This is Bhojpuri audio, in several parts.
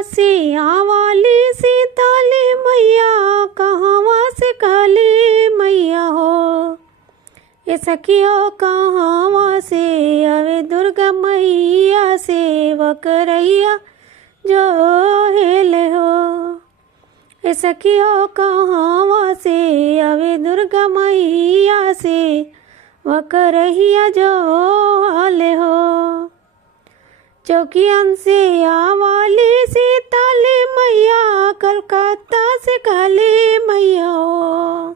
कहवा से आवाली सीताली मैया, कहवा से काली मैया हो। ये सखियो कहवा से आवे दुर्गा मैया, सेवक रैया जो हेले हो। ये सखियो कहवा से आवे दुर्गा मैया, सेवक रैया जो हाले हो। चौकियन से आवाली सीताली मैया, कलकत्ता से काली मैया हो।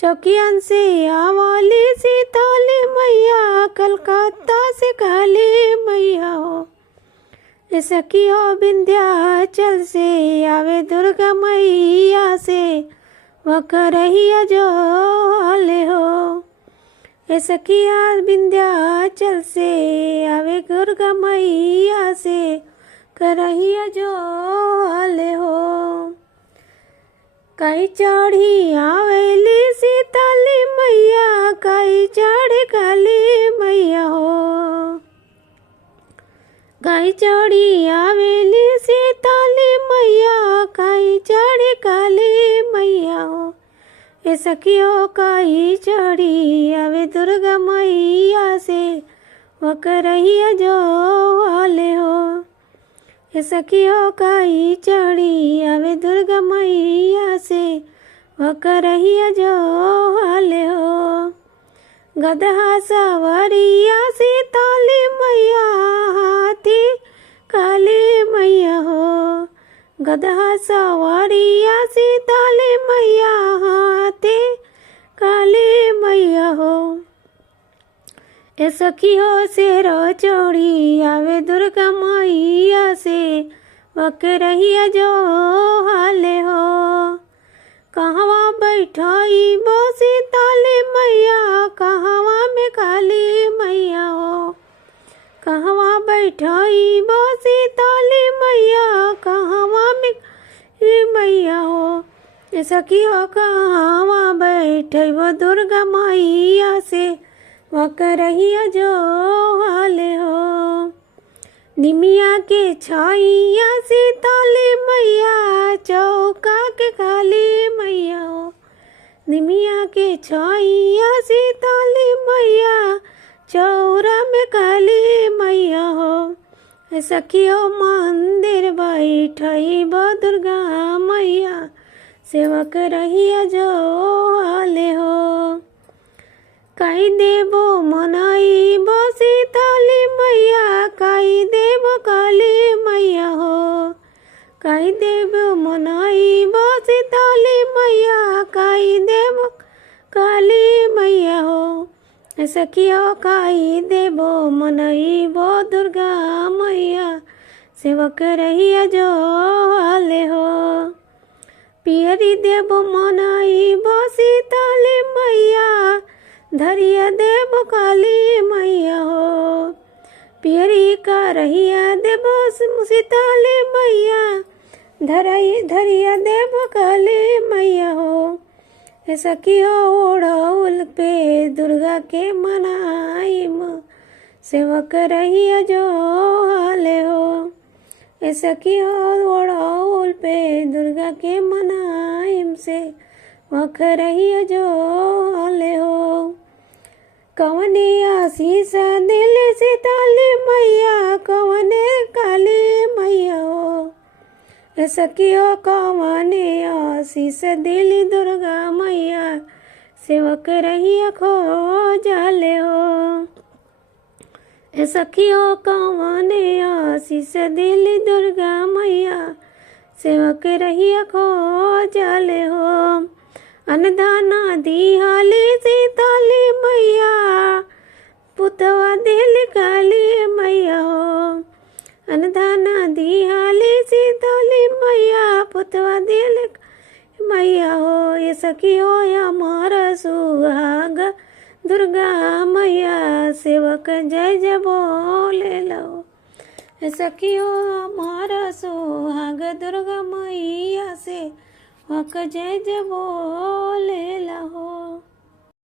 चौकियन से आवाली सीताली मैया, कलकत्ता से काली मैया हो। सखियो विंध्याचल से आवे दुर्गा मैया, सेवक रैया जो हाले हो। सखिया विंध्याचल से आवे दुर्गा मैया, सेवक रैया जो हाले हो। कई चढ़ी आवेली सीताली मैया, कई चढ़ी काली मैया हो। कई चढ़ी आवेली सीताली मैया, कई चढ़ी काली मैया हो। ये सखियो कई चढ़ी आवे दुर्गा मैया, सेवक रैया जो हाले हो। ये सखियो कई चढ़ी आवे दुर्गा मैया, सेवक रैया जो हाले हो। गदहा सवारिया सीताली मैया, हाथी काली मैया हो। गदहा सवारिया सीताली मैया, हाथी काली मैया हो। ए सखियो शेरो चढ़ी आवे दुर्गा मैया, सेवक रैया जो हाले हो। कहवा बैठाई बो सीताली मैया, कहवा में काली मैया हो। कहवा बैठाई बो सीताली मैया, कहवा में काली मैया हो। सखियो कहवा बैठबो दुर्गा मैया, सेवक रैया जो हाले हो। निमिया के छाइया सीताली मैया, चौका के काली मैया हो। निमिया के छाइया सीताली मैया, चौरा में काली मैया हो। सखियो मंदिर बैठबो दुर्गा मैया, सेवक रैया जो हाले हो। कई देबो मनाइबो सीताली मैया, कई देबो काली मैया हो। कई देबो मनाइबो सीताली मैया, कई देबो काली मैया हो। सखियो कई देबो मनाइबो दुर्गा मैया, सेवक रैया जो हाले हो। पियरी देबो मनाइबो सीताली मैया, धरिया देबो काली मैया हो। पियरी का रहिया देबो सीताली मैया, धरिया देबो काली मैया हो। सखियो ओढ़ौल पे दुर्गा के मनाइम, सेवक रैया जो हाले हो। सखियो ओढ़ौल पे दुर्गा के मनाइम, सेवक रैया जो हाले हो। कवने आशीष दिल सीताली मैया, कवने काली मैया हो। सखियो कवने आशीष दिल दुर्गा मैया, सेवक रैया खो जाले हो। सखियो कवने आशीष दिल दुर्गा मैया, सेवक रैया खो जाले हो। अनदाना दिहाली सीताली मैया, पुतवा दिल काली मैया हो। अनदाना दिहाली सीताली मैया, पुतवा दिल मैया हो। ये सखियो हमारा सुहाग दुर्गा मैया, सेवक जय जय बोले लो। सखियो हमारा सुहाग दुर्गा मैया, सेवक जय जय बोले लो।